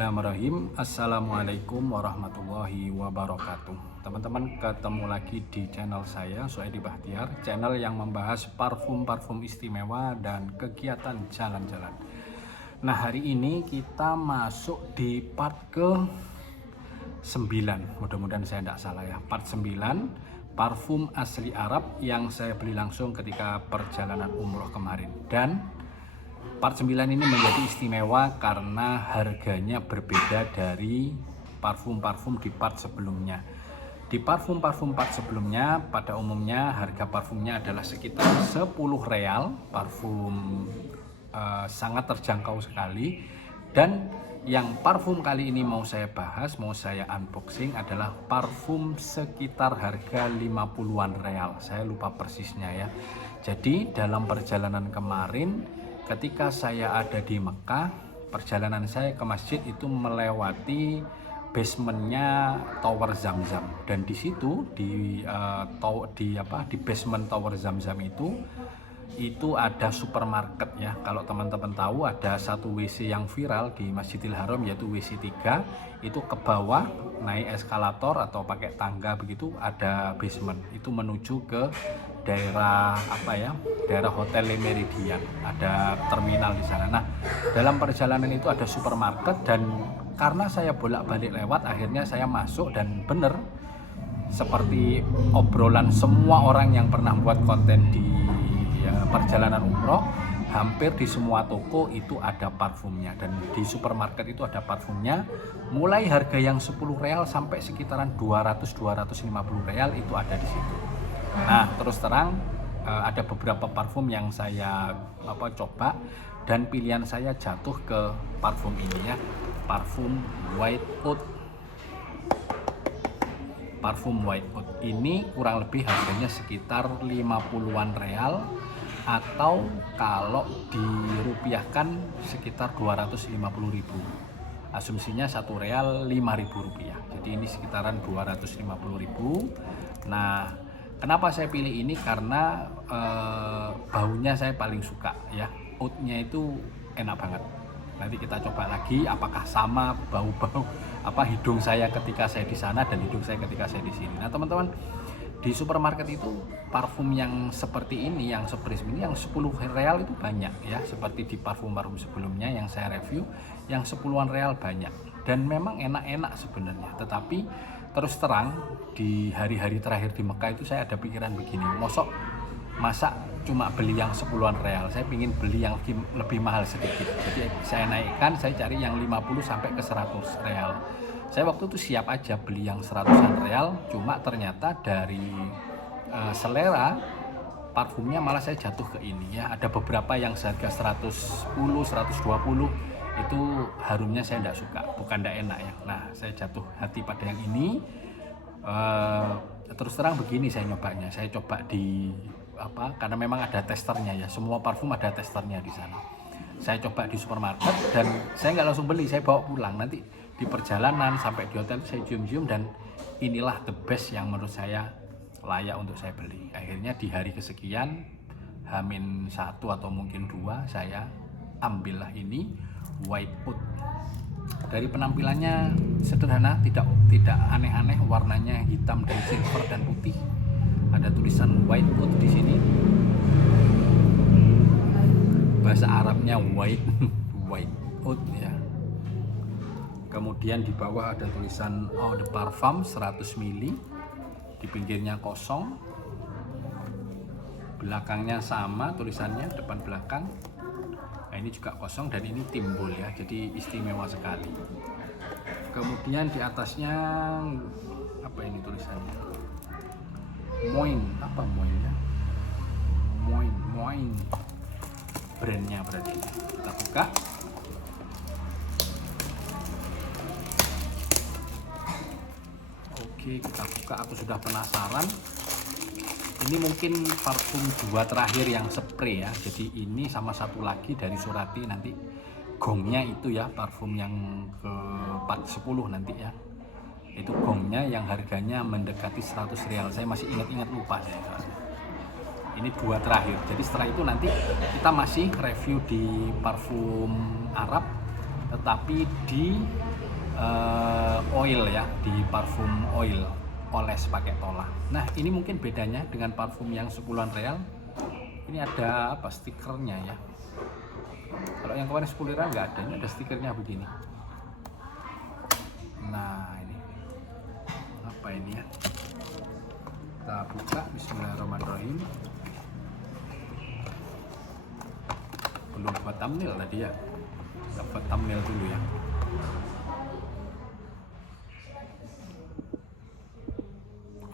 Bismillahirrahmanirrahim. Assalamualaikum warahmatullahi wabarakatuh. Teman-teman, ketemu lagi di channel saya, Suhaidi Bahtiar, channel yang membahas parfum-parfum istimewa dan kegiatan jalan-jalan. Nah, hari ini kita masuk di part ke 9, mudah-mudahan saya tidak salah ya, part 9, parfum asli Arab yang saya beli langsung ketika perjalanan umroh kemarin. Dan part 9 ini menjadi istimewa karena harganya berbeda dari parfum-parfum di part sebelumnya. Di parfum-parfum part sebelumnya pada umumnya harga parfumnya adalah sekitar 10 real, parfum sangat terjangkau sekali. Dan yang parfum kali ini mau saya bahas, mau saya unboxing adalah parfum sekitar harga 50-an real. Saya lupa persisnya ya. Jadi dalam perjalanan kemarin ketika saya ada di Mekah, perjalanan saya ke masjid itu melewati basementnya Tower Zamzam, dan di situ di basement Tower Zamzam itu ada supermarket ya. Kalau teman-teman tahu, ada satu WC yang viral di Masjidil Haram yaitu WC 3, itu ke bawah naik eskalator atau pakai tangga begitu, ada basement itu menuju ke daerah daerah Hotel Le Méridien, ada terminal di sana. Nah, dalam perjalanan itu ada supermarket, dan karena saya bolak-balik lewat, akhirnya saya masuk, dan bener seperti obrolan semua orang yang pernah buat konten di perjalanan umroh, hampir di semua toko itu ada parfumnya, dan di supermarket itu ada parfumnya, mulai harga yang 10 real sampai sekitaran 200-250 real itu ada di situ. Nah, terus terang ada beberapa parfum yang saya coba, dan pilihan saya jatuh ke parfum ini ya, parfum White Oud. Parfum White Oud ini kurang lebih harganya sekitar 50-an real, atau kalau dirupiahkan sekitar 250.000. Asumsinya 1 real 5.000 rupiah. Jadi ini sekitaran 250.000. Nah, kenapa saya pilih ini? Karena baunya saya paling suka ya. Oudnya itu enak banget. Nanti kita coba lagi apakah sama bau-bau hidung saya ketika saya di sana dan hidung saya ketika saya di sini. Nah, teman-teman, di supermarket itu parfum yang seperti ini, yang sepris ini, yang 10 real itu banyak ya. Seperti di parfum-parfum sebelumnya yang saya review, yang 10-an real banyak. Dan memang enak-enak sebenarnya. Tetapi terus terang, di hari-hari terakhir di Mekah itu saya ada pikiran begini, masa cuma beli yang 10-an real, saya ingin beli yang lebih mahal sedikit. Jadi saya naikkan, saya cari yang 50 sampai ke 100 real. Saya waktu itu siap aja beli yang 100-an real, cuma ternyata dari selera parfumnya malah saya jatuh ke ini ya. Ada beberapa yang seharga 110, 120 itu harumnya saya tidak suka, bukan tidak enak ya. Nah, saya jatuh hati pada yang ini. Terus terang begini, saya nyobanya, saya coba di karena memang ada testernya ya, semua parfum ada testernya di sana. Saya coba di supermarket, dan saya nggak langsung beli, saya bawa pulang. Nanti di perjalanan sampai di hotel saya cium-cium, dan inilah the best yang menurut saya layak untuk saya beli. Akhirnya di hari kesekian, H-1 atau mungkin 2, saya ambillah ini White Oud. Dari penampilannya sederhana, tidak aneh-aneh, warnanya hitam dan silver dan putih. Ada tulisan White Oud di sini. Bahasa Arabnya white Oud ya. Kemudian di bawah ada tulisan Eau de Parfum 100 ml. Di pinggirnya kosong. Belakangnya sama tulisannya, depan belakang. Nah, ini juga kosong, dan ini timbul ya. Jadi istimewa sekali. Kemudian di atasnya apa ini tulisannya? Moin, apa Moin ya? Moin. Brandnya berarti. Kita buka. Oke, kita buka. Aku sudah penasaran. Ini mungkin parfum 2 terakhir yang spray ya. Jadi ini sama satu lagi dari Surati, nanti gongnya itu ya, parfum yang ke 10 nanti ya. Itu gongnya yang harganya mendekati 100 real. Saya masih ingat lupa saya. Ini 2 terakhir. Jadi setelah itu nanti kita masih review di parfum Arab tetapi di oil ya, di parfum oil, oles pakai tola. Nah ini mungkin bedanya dengan parfum yang 10-an real. Ini ada apa, stikernya ya. Kalau yang kemarin 10 real nggak ada, ini ada stikernya begini. Nah ini apa ini ya, kita buka. Bismillahirrahmanirrahim. Belum buat thumbnail tadi ya, dapat thumbnail dulu ya.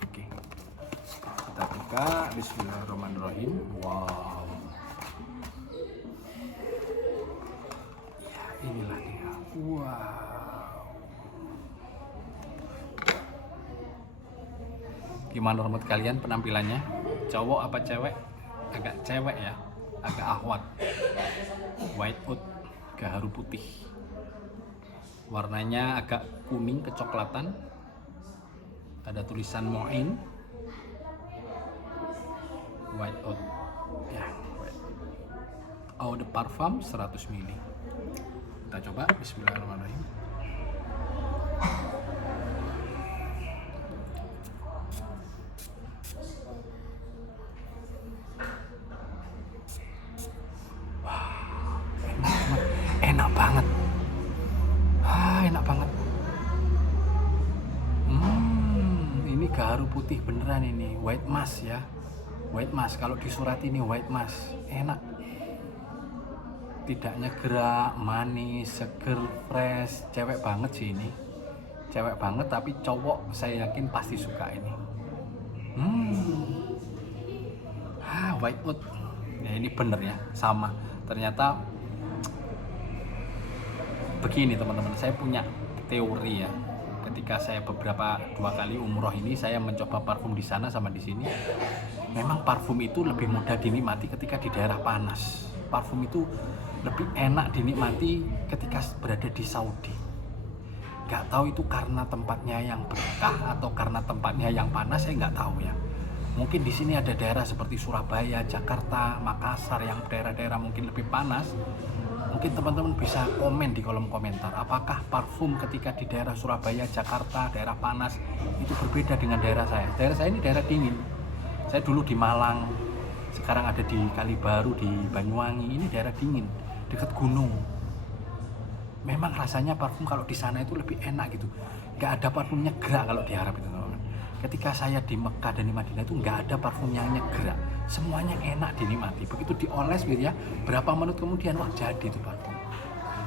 Oke, kita buka. Bismillahirrahmanirrahim. Wow, ya inilah dia. Wow, gimana menurut kalian penampilannya? Cowok apa cewek? Agak cewek ya, agak ahwat. White oud, gaharu putih. Warnanya agak kuning kecoklatan. Ada tulisan Moin. White oud ya, white oud. Eau de parfum 100 ml. Kita coba. Bismillahirrahmanirrahim. Enak banget. Enak banget. Ini gaharu putih beneran ini. White mask ya. White mask, kalau di surat ini white mask. Enak. Tidak nyegerak, manis, seger, fresh. Cewek banget sih ini. Cewek banget, tapi cowok saya yakin pasti suka ini. White oud. Ya ini bener ya, sama. Ternyata begini teman-teman, saya punya teori ya. Ketika saya dua kali umroh ini, saya mencoba parfum di sana sama di sini. Memang parfum itu lebih mudah dinikmati ketika di daerah panas. Parfum itu lebih enak dinikmati ketika berada di Saudi. Gak tahu itu karena tempatnya yang berkah atau karena tempatnya yang panas, saya nggak tahu ya. Mungkin di sini ada daerah seperti Surabaya, Jakarta, Makassar yang daerah-daerah mungkin lebih panas. Mungkin teman-teman bisa komen di kolom komentar, apakah parfum ketika di daerah Surabaya, Jakarta, daerah panas itu berbeda dengan daerah saya. Daerah saya ini daerah dingin. Saya dulu di Malang, sekarang ada di Kalibaru, di Banyuwangi. Ini daerah dingin, dekat gunung. Memang rasanya parfum kalau di sana itu lebih enak gitu. Gak ada parfum nyegerak kalau di Arab itu teman-teman. Ketika saya di Mekah dan di Madinah itu nggak ada parfum yang nyegerak. Semuanya enak dinikmati. Begitu dioles gitu ya, berapa menit kemudian wah jadi itu parfum.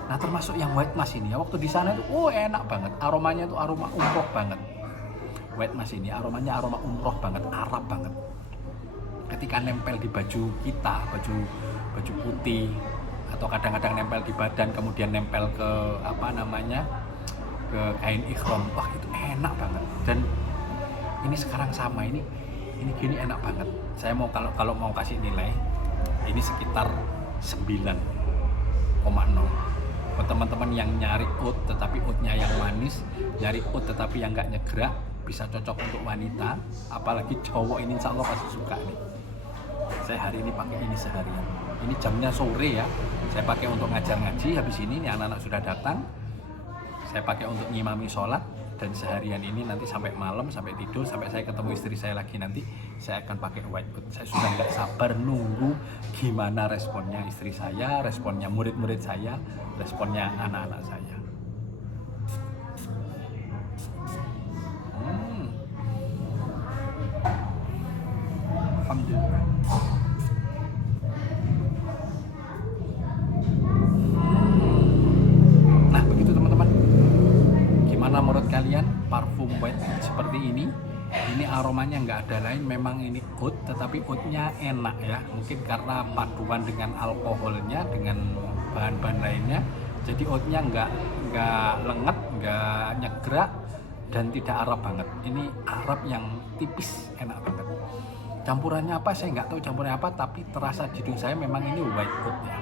Nah termasuk yang white mask ini ya, waktu di sana itu enak banget. Aromanya itu aroma umroh banget. White mask ini aromanya aroma umroh banget, Arab banget. Ketika nempel di baju kita, baju putih, atau kadang-kadang nempel di badan, kemudian nempel ke ke kain ikhram, wah itu enak banget. Dan ini sekarang sama, ini gini enak banget. Saya mau kalau mau kasih nilai, ini sekitar 9,0. Buat teman-teman yang nyari oud tetapi oudnya yang manis, nyari oud tetapi yang nggak nyegerak, bisa cocok untuk wanita, apalagi cowok ini insya Allah pasti suka nih. Saya hari ini pakai ini seharian. Ini jamnya sore ya, saya pakai untuk ngajar ngaji. Habis ini anak-anak sudah datang, saya pakai untuk ngimami sholat. Dan seharian ini nanti sampai malam, sampai tidur, sampai saya ketemu istri saya lagi nanti, saya akan pakai white oud. Saya sudah nggak sabar nunggu gimana responnya istri saya, responnya murid-murid saya, responnya anak-anak saya. Alhamdulillah. Nah begitu teman-teman. Gimana menurut kalian parfum white oud seperti ini? Ini aromanya nggak ada lain, memang ini oud, tetapi oudnya enak ya. Mungkin karena paduan dengan alkoholnya, dengan bahan-bahan lainnya, jadi oudnya nggak lenget, nggak nyegerak, dan tidak Arab banget. Ini Arab yang tipis, enak banget. Campurannya apa saya nggak tahu campurannya apa, tapi terasa di hidung saya memang ini white oud ya.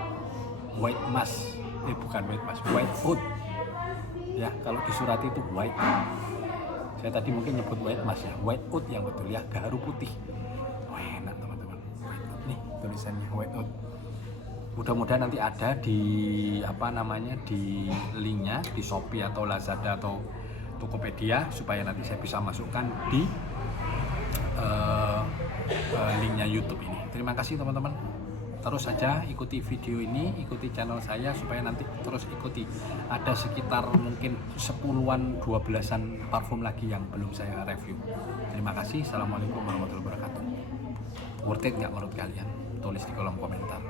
White mask, bukan white mask, white oud. Ya, kalau di surat itu white. Saya tadi mungkin nyebut white mask ya, white oud yang betul ya, gaharu putih. Enak teman-teman. White oud nih tulisannya white oud. Mudah-mudahan nanti ada di di linknya di Shopee atau Lazada atau Tokopedia, supaya nanti saya bisa masukkan di linknya YouTube ini. Terima kasih teman-teman. Terus saja ikuti video ini, ikuti channel saya supaya nanti terus ikuti. Ada sekitar mungkin 10-an, 12-an parfum lagi yang belum saya review. Terima kasih. Assalamualaikum warahmatullahi wabarakatuh. Worth it nggak menurut kalian? Tulis di kolom komentar.